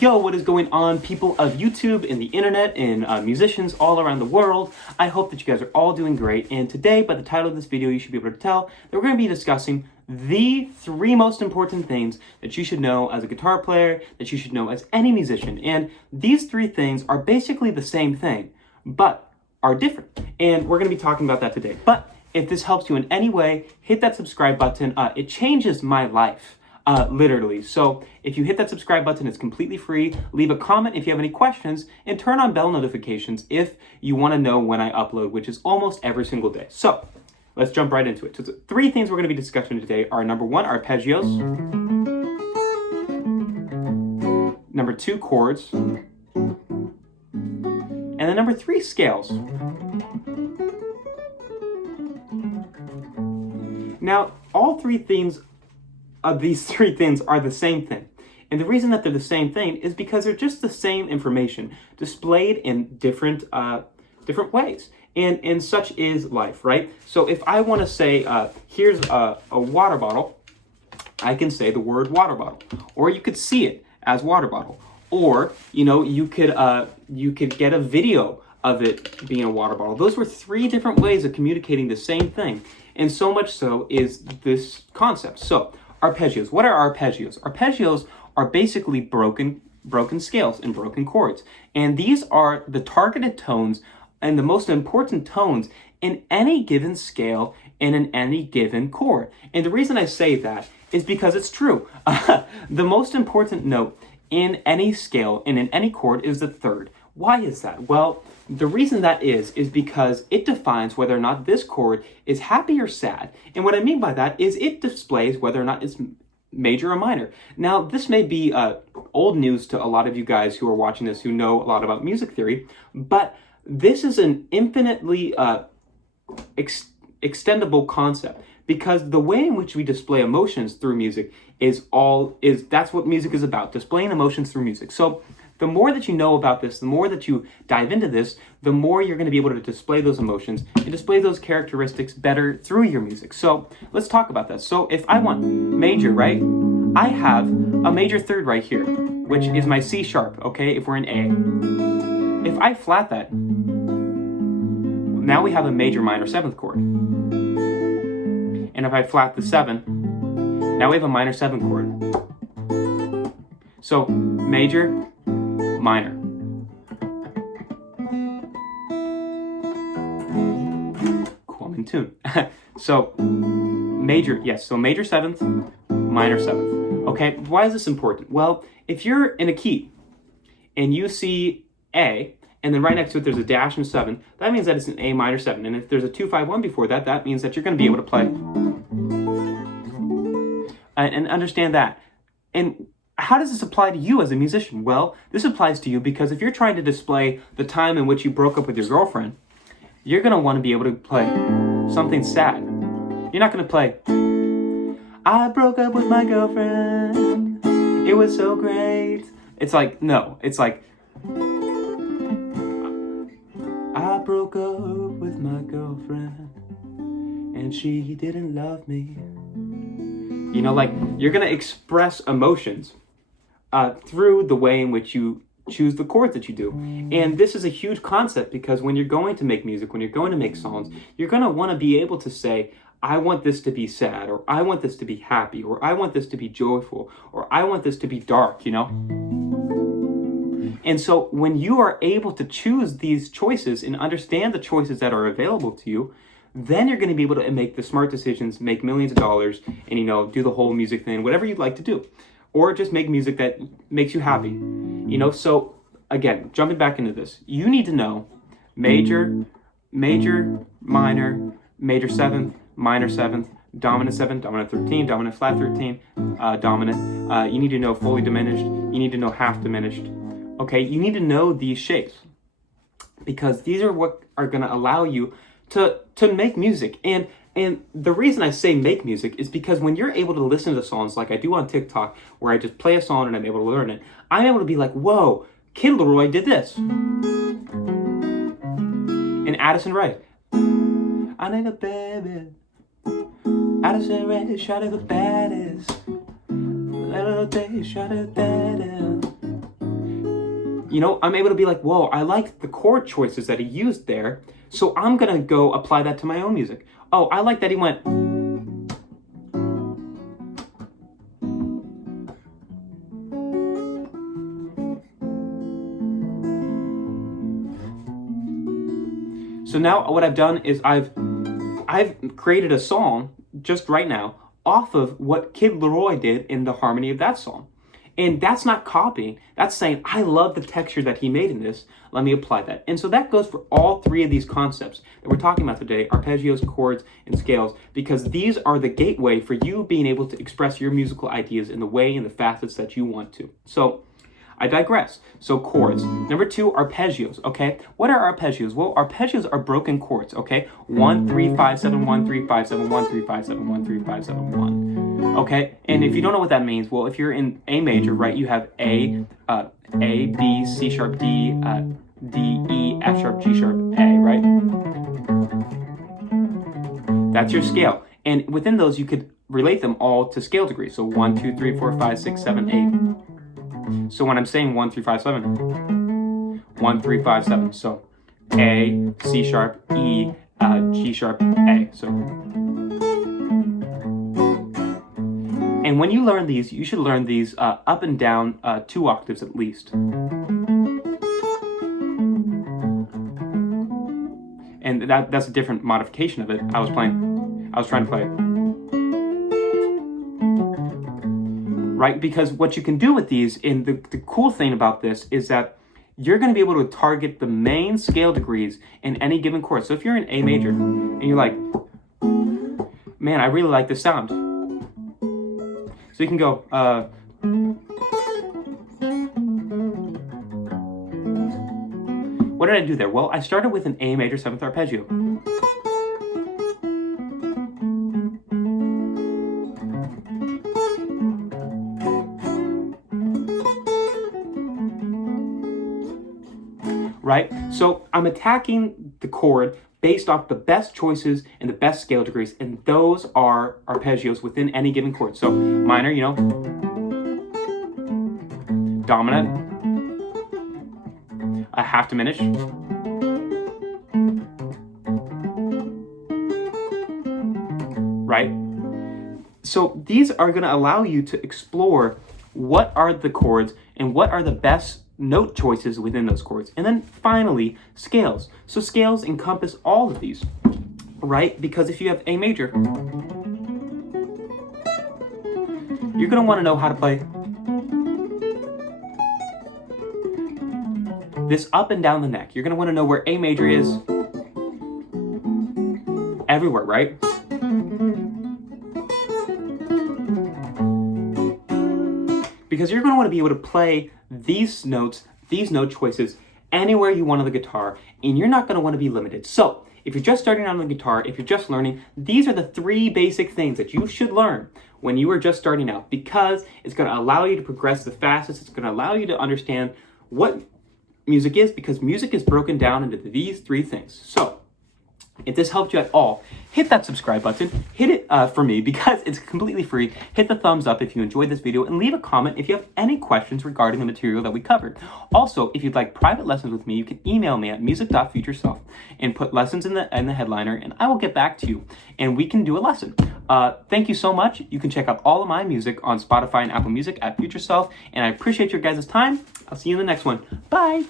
Yo, what is going on, people of YouTube and the internet and musicians all around the world? I hope that you guys are all doing great. And today, by the title of this video, you should be able to tell that we're going to be discussing the 3 most important things that you should know as a guitar player, that you should know as any musician. And these 3 things are basically the same thing, but are different. And we're going to be talking about that today. But if this helps you in any way, hit that subscribe button. It changes my life. Literally. So if you hit that subscribe button, it's completely free. Leave a comment if you have any questions, and turn on bell notifications if you want to know when I upload, which is almost every single day. So let's jump right into it. So the 3 things we're going to be discussing today are number 1, arpeggios. Number 2, chords. And then number 3, scales. Now, all 3 things of these 3 things are the same thing. And the reason that they're the same thing is because they're just the same information displayed in different ways. And such is life, right? So if I want to say, here's a water bottle, I can say the word water bottle. Or you could see it as water bottle. Or, you could get a video of it being a water bottle. Those were 3 different ways of communicating the same thing. And so much so is this concept. So, arpeggios. What are arpeggios? Arpeggios are basically broken scales and broken chords. And these are the targeted tones and the most important tones in any given scale and in any given chord. And the reason I say that is because it's true. The most important note in any scale and in any chord is the 3rd. Why is that? Well, the reason that is because it defines whether or not this chord is happy or sad. And what I mean by that is it displays whether or not it's major or minor. Now, this may be old news to a lot of you guys who are watching this who know a lot about music theory, but this is an infinitely extendable concept, because the way in which we display emotions through music that's what music is about, displaying emotions through music. So the more that you know about this, the more that you dive into this, the more you're going to be able to display those emotions and display those characteristics better through your music. So let's talk about that. So if I want major, right, I have a major 3rd right here, which is my C sharp, okay, if we're in A. If I flat that, now we have a major minor 7th chord. And if I flat the 7, now we have a minor 7 chord. So major, minor. Cool, I'm in tune. So major 7th, minor 7th. Okay, why is this important? Well, if you're in a key and you see A, and then right next to it there's a dash and a 7, that means that it's an A minor 7. And if there's a 2-5-1 before that, that means that you're going to be able to play. And understand that. And how does this apply to you as a musician? Well, this applies to you because if you're trying to display the time in which you broke up with your girlfriend, you're going to want to be able to play something sad. You're not going to play, I broke up with my girlfriend, it was so great. It's like, no, it's like, I broke up with my girlfriend and she didn't love me. Like, you're going to express emotions through the way in which you choose the chords that you do. And this is a huge concept because when you're going to make music, when you're going to make songs, you're going to want to be able to say, I want this to be sad, or I want this to be happy, or I want this to be joyful, or I want this to be dark, And so when you are able to choose these choices and understand the choices that are available to you, then you're going to be able to make the smart decisions, make millions of dollars, and, do the whole music thing, whatever you'd like to do. Or just make music that makes you happy. So again, jumping back into this, you need to know major, minor, major 7th, minor 7th, dominant 7th, dominant 13, dominant flat 13, dominant. You need to know fully diminished. You need to know half diminished. Okay, you need to know these shapes because these are what are going to allow you to make music. And the reason I say make music is because when you're able to listen to songs like I do on TikTok, where I just play a song and I'm able to learn it, I'm able to be like, whoa, Kid Leroy did this. And Addison Rae, I need a baby. Addison Rae, shot of the baddest. Little day, shot of the baddest. I'm able to be like, whoa, I like the chord choices that he used there, so I'm gonna go apply that to my own music. Oh, I like that he went. So now what I've done is I've created a song just right now off of what Kid Leroy did in the harmony of that song. And that's not copying. That's saying, I love the texture that he made in this. Let me apply that. And so that goes for all three of these concepts that we're talking about today, arpeggios, chords, and scales, because these are the gateway for you being able to express your musical ideas in the way and the facets that you want to. So I digress. So chords. Number 2, arpeggios, okay? What are arpeggios? Well, arpeggios are broken chords, okay? 1, 3, 5, 7, 1, 3, 5, 7, 1, 3, 5, 7, 1, 3, 5, 7, 1. Okay? And if you don't know what that means, well, if you're in A major, right, you have A, B, C sharp, D, D, E, F sharp, G sharp, A, right? That's your scale. And within those, you could relate them all to scale degrees. So 1, 2, 3, 4, 5, 6, 7, 8. So when I'm saying 1, 3, 5, 7, 1, 3, 5, 7. So A, C sharp, E, G sharp, A. So, and when you learn these, you should learn these up and down 2 octaves at least. And that's a different modification of it. I was trying to play. Right? Because what you can do with these, and the cool thing about this is that you're going to be able to target the main scale degrees in any given chord. So if you're in A major and you're like, man, I really like this sound. So you can go, what did I do there? Well, I started with an A major 7th arpeggio. Right? So I'm attacking the chord based off the best choices and the best scale degrees, and those are arpeggios within any given chord. So minor, dominant, a half diminished, right? So these are going to allow you to explore what are the chords and what are the best note choices within those chords. And then finally, scales. So scales encompass all of these, right? Because if you have A major, you're going to want to know how to play this up and down the neck. You're going to want to know where A major is everywhere, right? Because you're going to want to be able to play these notes, these note choices, anywhere you want on the guitar, and you're not going to want to be limited. So, if you're just starting out on the guitar, if you're just learning, these are the 3 basic things that you should learn when you are just starting out, because it's going to allow you to progress the fastest. It's going to allow you to understand what music is, because music is broken down into these 3 things. So, if this helped you at all, hit that subscribe button. Hit it for me because it's completely free. Hit the thumbs up if you enjoyed this video, and leave a comment if you have any questions regarding the material that we covered. Also, if you'd like private lessons with me, you can email me at music.futureself and put lessons in the headliner, and I will get back to you and we can do a lesson. Thank you so much. You can check out all of my music on Spotify and Apple Music at Future Self, and I appreciate your guys' time. I'll see you in the next one. Bye.